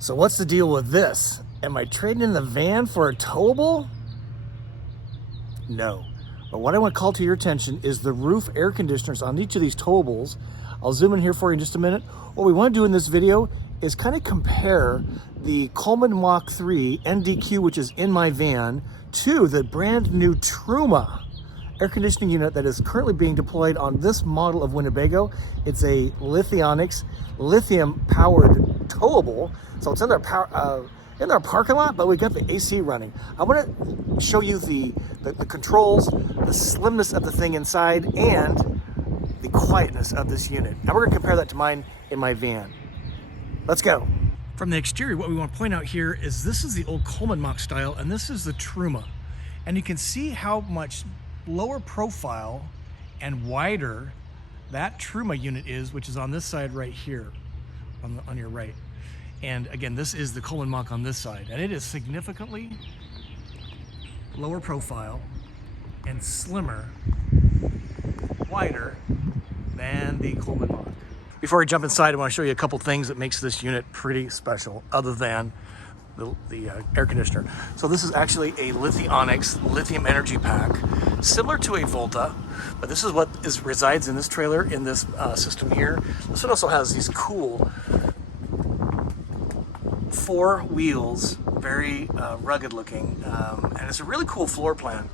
So what's the deal with this? Am I trading in the van for a towable? No. But what I want to call to your attention is the roof air conditioners on each of these towables. I'll zoom in here for you in just a minute. What we want to do in this video is kind of compare the Coleman Mach 3 NDQ, which is in my van, to the brand new Truma air conditioning unit that is currently being deployed on this model of Winnebago. It's a lithium powered towable. So it's in their parking lot, but we've got the AC running. I want to show you the controls, the slimness of the thing inside, and the quietness of this unit. Now we're going to compare that to mine in my van. Let's go. From the exterior, what we want to point out here is this is the old Coleman Mach style, and this is the Truma. And you can see how much lower profile and wider that Truma unit is, which is on this side right here, on your right. And again, this is the Coleman Mach on this side, and it is significantly lower profile and slimmer, wider than the Coleman Mach. Before we jump inside, I want to show you a couple things that makes this unit pretty special, other than the air conditioner. So this is actually a lithium energy pack, similar to a Volta, but this is what resides in this trailer, in this system here. This one also has these cool 4 wheels, very rugged looking, and it's a really cool floor plan.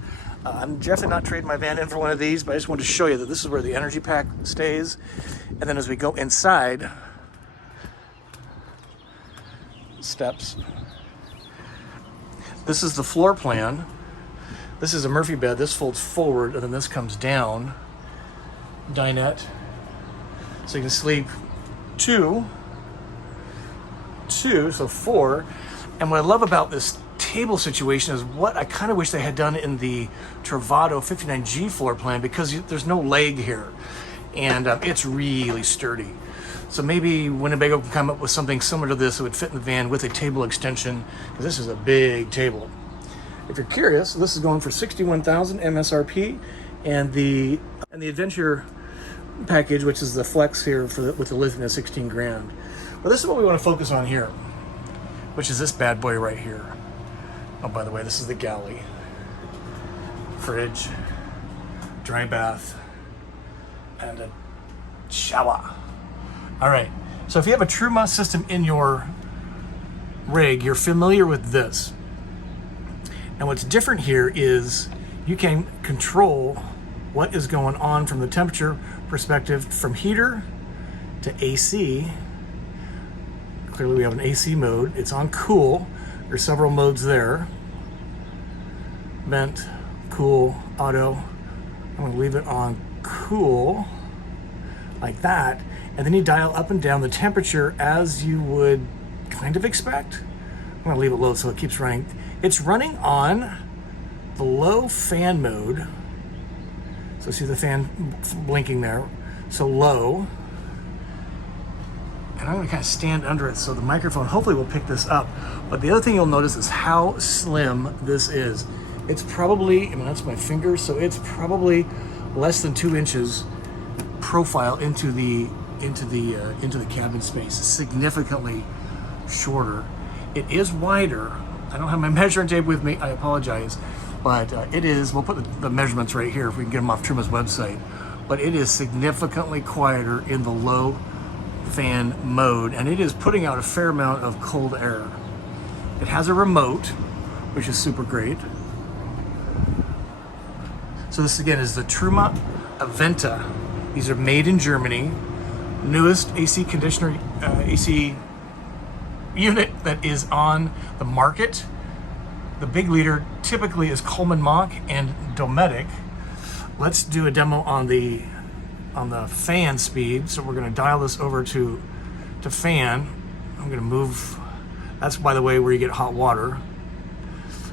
I'm definitely not trading my van in for one of these, but I just wanted to show you that this is where the energy pack stays. And then as we go inside, steps. This is the floor plan. This is a Murphy bed. This folds forward, and then this comes down. Dinette. So you can sleep two, so 4. And what I love about this table situation is what I kind of wish they had done in the Travato 59G floor plan, because there's no leg here, and it's really sturdy. So maybe Winnebago can come up with something similar to this that would fit in the van with a table extension, because this is a big table. If you're curious, this is going for $61,000 MSRP, and the Adventure package, which is the Flex here with the lithium, is 16 grand. But this is what we want to focus on here, which is this bad boy right here. Oh, by the way, this is the galley. Fridge, dry bath, and a shower. All right, so if you have a Truma system in your rig, you're familiar with this. And what's different here is you can control what is going on from the temperature perspective, from heater to AC. Clearly we have an AC mode. It's on cool. There's several modes there. Vent, cool, auto. I'm going to leave it on cool, like that. And then you dial up and down the temperature as you would kind of expect. I'm going to leave it low so it keeps running. It's running on the low fan mode. So see the fan blinking there. So low. And I'm going to kind of stand under it so the microphone hopefully will pick this up. But the other thing you'll notice is how slim this is. It's probably, I mean, that's my finger, so it's probably less than 2 inches profile into the cabin space. It's significantly shorter. It is wider. I don't have my measuring tape with me, I apologize, but it is, we'll put the measurements right here if we can get them off Truma's website, but it is significantly quieter in the low fan mode, and it is putting out a fair amount of cold air. It has a remote, which is super great. So this again is the Truma Aventa A. These are made in Germany. Newest AC conditioner, AC unit that is on the market. The big leader typically is Coleman Mach and Dometic. Let's do a demo on the fan speed. So we're going to dial this over to fan. I'm going to move. That's, by the way, where you get hot water.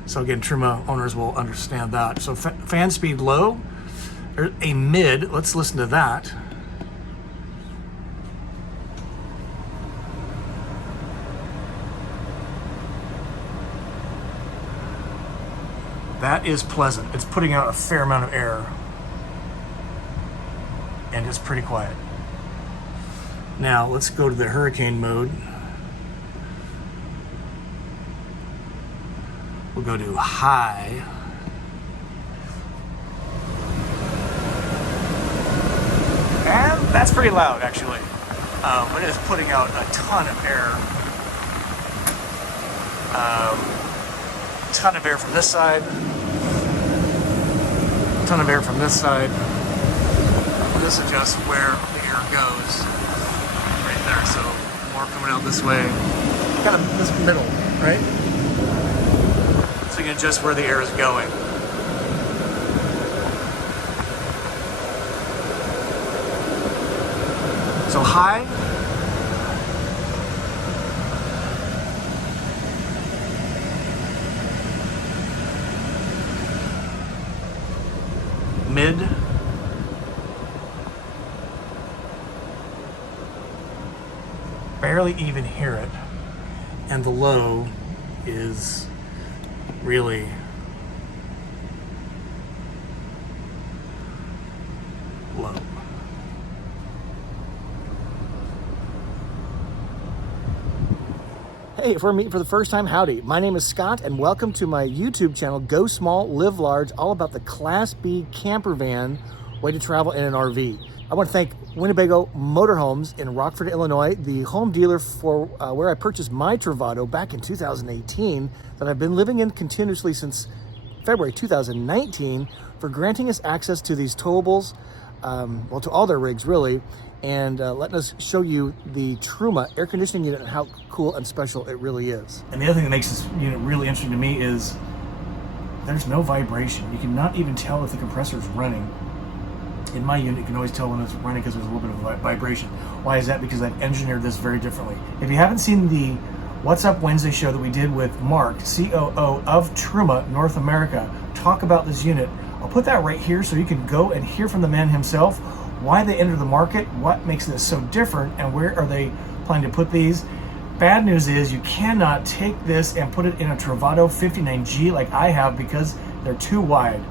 So again, Truma owners will understand that. So fan speed low, or a mid. Let's listen to that. That is pleasant. It's putting out a fair amount of air, and it's pretty quiet. Now let's go to the hurricane mode. We'll go to high. And that's pretty loud, actually. But it is putting out a ton of air. Ton of air from this side. Ton of air from this side. This adjusts where the air goes. Right there, so more coming out this way. Kind of this middle, right? So you can adjust where the air is going. So high. Mid. Barely even hear it. And the low is really low. Hey, if we're meeting for the first time, howdy. My name is Scott, and welcome to my YouTube channel, Go Small, Live Large, all about the Class B camper van way to travel in an RV. I want to thank Winnebago Motorhomes in Rockford, Illinois, the home dealer for where I purchased my Travato back in 2018 that I've been living in continuously since February 2019, for granting us access to these towables, well, to all their rigs really, and letting us show you the Truma air conditioning unit and how cool and special it really is. And the other thing that makes this unit really interesting to me is there's no vibration. You cannot even tell if the compressor is running. In my unit, you can always tell when it's running because there's a little bit of vibration. Why is that? Because I've engineered this very differently. If you haven't seen the What's Up Wednesday show that we did with Mark, COO of Truma North America, talk about this unit, I'll put that right here so you can go and hear from the man himself why they entered the market, what makes this so different, and where are they planning to put these. Bad news is you cannot take this and put it in a Travato 59G like I have because they're too wide.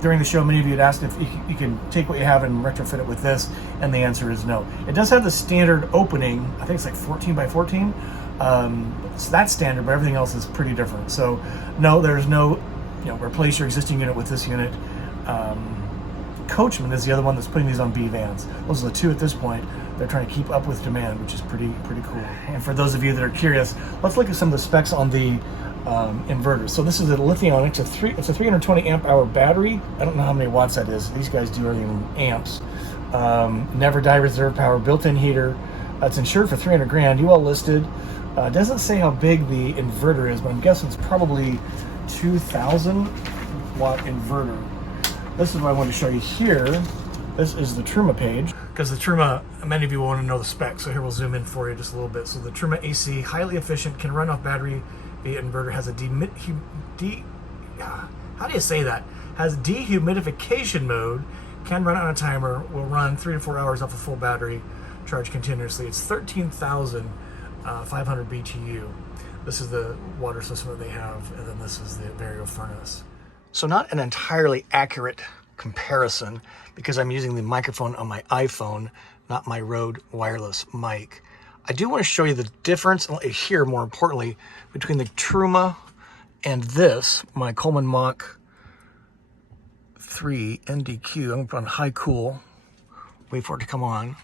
During the show, many of you had asked if you can take what you have and retrofit it with this, and the answer is no. It does have the standard opening, I think it's like 14 by 14, so that's standard, but everything else is pretty different. So no, there's no, replace your existing unit with this unit. Coachman is the other one that's putting these on B vans. Those are the two at this point. They're trying to keep up with demand, which is pretty cool. And for those of you that are curious, let's look at some of the specs on the inverter. So this is a Lithionics. It's a 320 amp hour battery. I don't know how many watts that is. These guys do everything in amps. Never die reserve power, built-in heater. It's insured for 300 grand. UL listed. It doesn't say how big the inverter is, but I'm guessing it's probably 2,000 watt inverter. This is what I want to show you here. This is the Truma page, because the Truma, many of you want to know the specs, so here we'll zoom in for you just a little bit. So the Truma AC, highly efficient, can run off battery via inverter, has a how do you say that? Has dehumidification mode, can run on a timer, will run 3 to 4 hours off a full battery, charge continuously. It's 13,500 BTU. This is the water system that they have, and then this is the variable furnace. So not an entirely accurate comparison, because I'm using the microphone on my iPhone, not my Rode wireless mic. I do want to show you the difference here, more importantly, between the Truma and this, my Coleman Mach 3 NDQ. I'm going to put on high cool, wait for it to come on.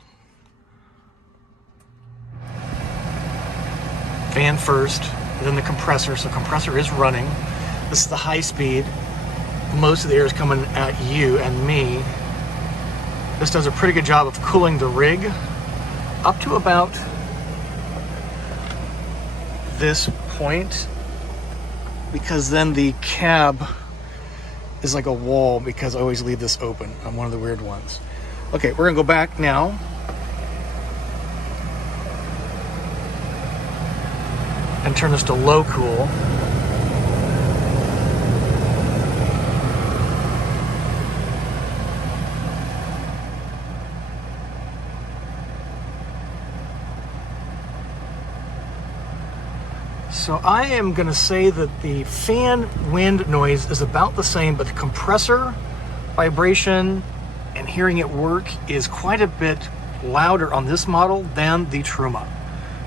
Fan first, then the compressor. So compressor is running. This is the high speed. Most of the air is coming at you and me. This does a pretty good job of cooling the rig up to about this point, because then the cab is like a wall, because I always leave this open. I'm one of the weird ones. Okay, we're gonna go back now. And turn this to low cool. So I am going to say that the fan wind noise is about the same, but the compressor vibration and hearing it work is quite a bit louder on this model than the Truma.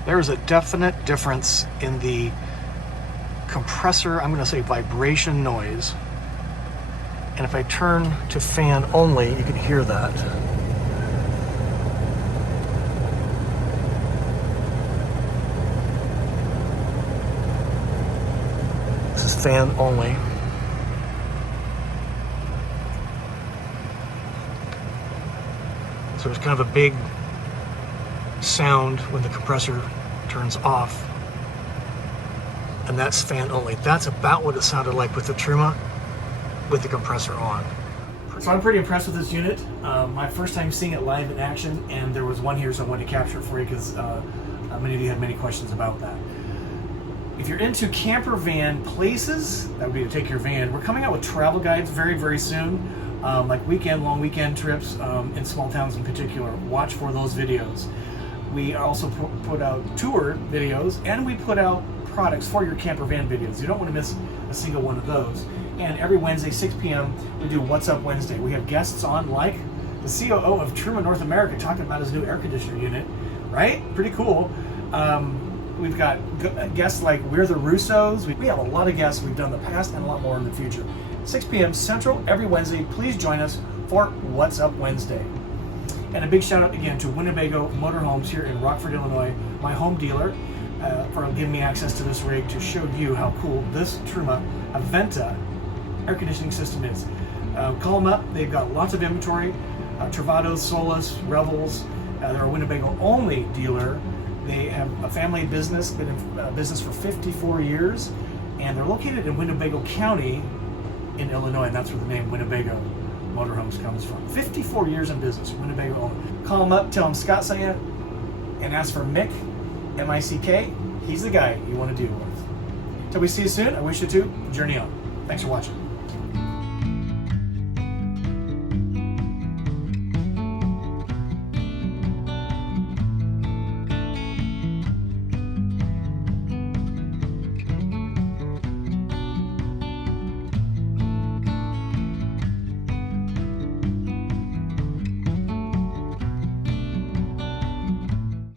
There is a definite difference in the compressor, I'm gonna say vibration noise. And if I turn to fan only, you can hear that. This is fan only. So there's kind of a big sound when the compressor turns off. And that's fan only. That's about what it sounded like with the Truma with the compressor on. So I'm pretty impressed with this unit. My first time seeing it live in action, and there was one here, so I wanted to capture it for you because many of you had many questions about that. If you're into camper van places, that would be to take your van. We're coming out with travel guides very, very soon, like long weekend trips in small towns in particular. Watch for those videos. We also put out tour videos, and we put out products for your camper van videos. You don't want to miss a single one of those. And every Wednesday, 6 p.m., we do What's Up Wednesday. We have guests on, like the COO of Truma North America, talking about his new air conditioner unit, right? Pretty cool. We've got guests like We're the Russos. We have a lot of guests we've done in the past and a lot more in the future. 6 p.m. Central every Wednesday. Please join us for What's Up Wednesday. And a big shout out again to Winnebago Motorhomes here in Rockford, Illinois, my home dealer, for giving me access to this rig to show you how cool this Truma Aventa air conditioning system is. Call them up. They've got lots of inventory. Travatos, Solus, Revels. They're a Winnebago only dealer. They have a family business, been in business for 54 years, and they're located in Winnebago County in Illinois, and that's where the name Winnebago Motorhomes comes from. 54 years in business, Winnebago only. Call them up, tell them Scott sent you, and ask for Mick, M-I-C-K. He's the guy you want to deal with. Till we see you soon, I wish you to journey on. Thanks for watching.